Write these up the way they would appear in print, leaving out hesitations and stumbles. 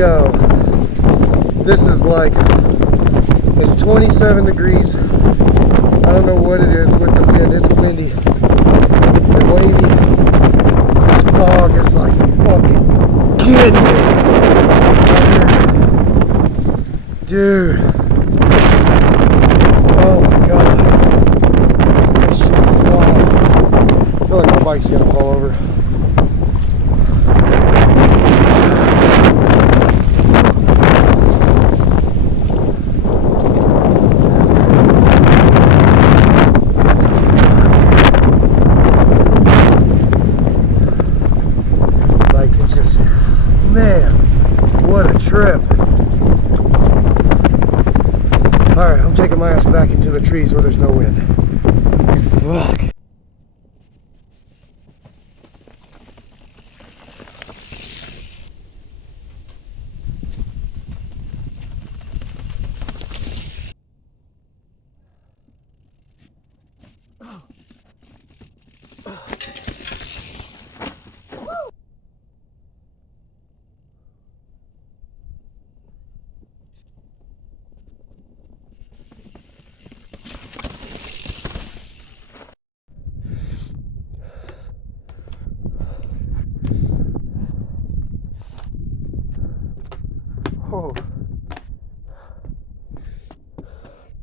Yo, this is like, it's 27 degrees. I don't know what it is with the wind. It's windy and wavy. This fog is like fucking getting me. Dude. Oh my god. This shit is wild. I feel like my bike's gonna fall over. Man, what a trip. Alright, I'm taking my ass back into the trees where there's no wind. Fuck. Oh,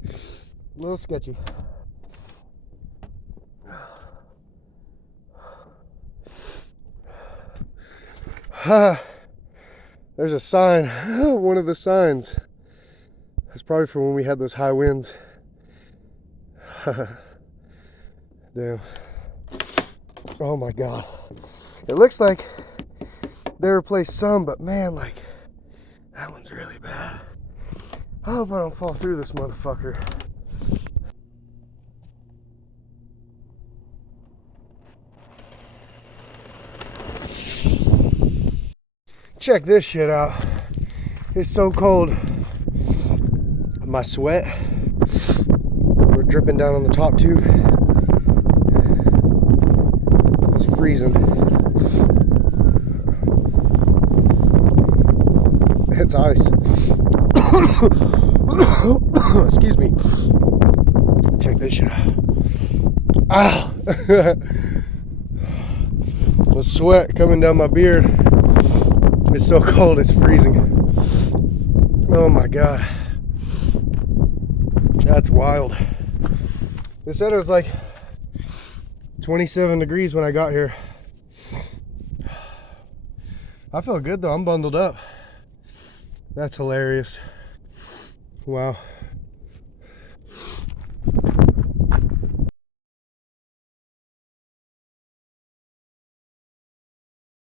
a little sketchy. There's a sign, one of the signs. It's probably from when we had those high winds. Damn. Oh my god. It looks like they replaced some, but man, like, that one's really bad. I hope I don't fall through this motherfucker. Check this shit out. It's so cold. My sweat, we're dripping down on the top tube. It's freezing. It's ice. Excuse me. Check this shit out. Ow! The sweat coming down my beard. It's so cold, it's freezing. Oh my god. That's wild. They said it was like 27 degrees when I got here. I feel good though, I'm bundled up. That's hilarious. Wow.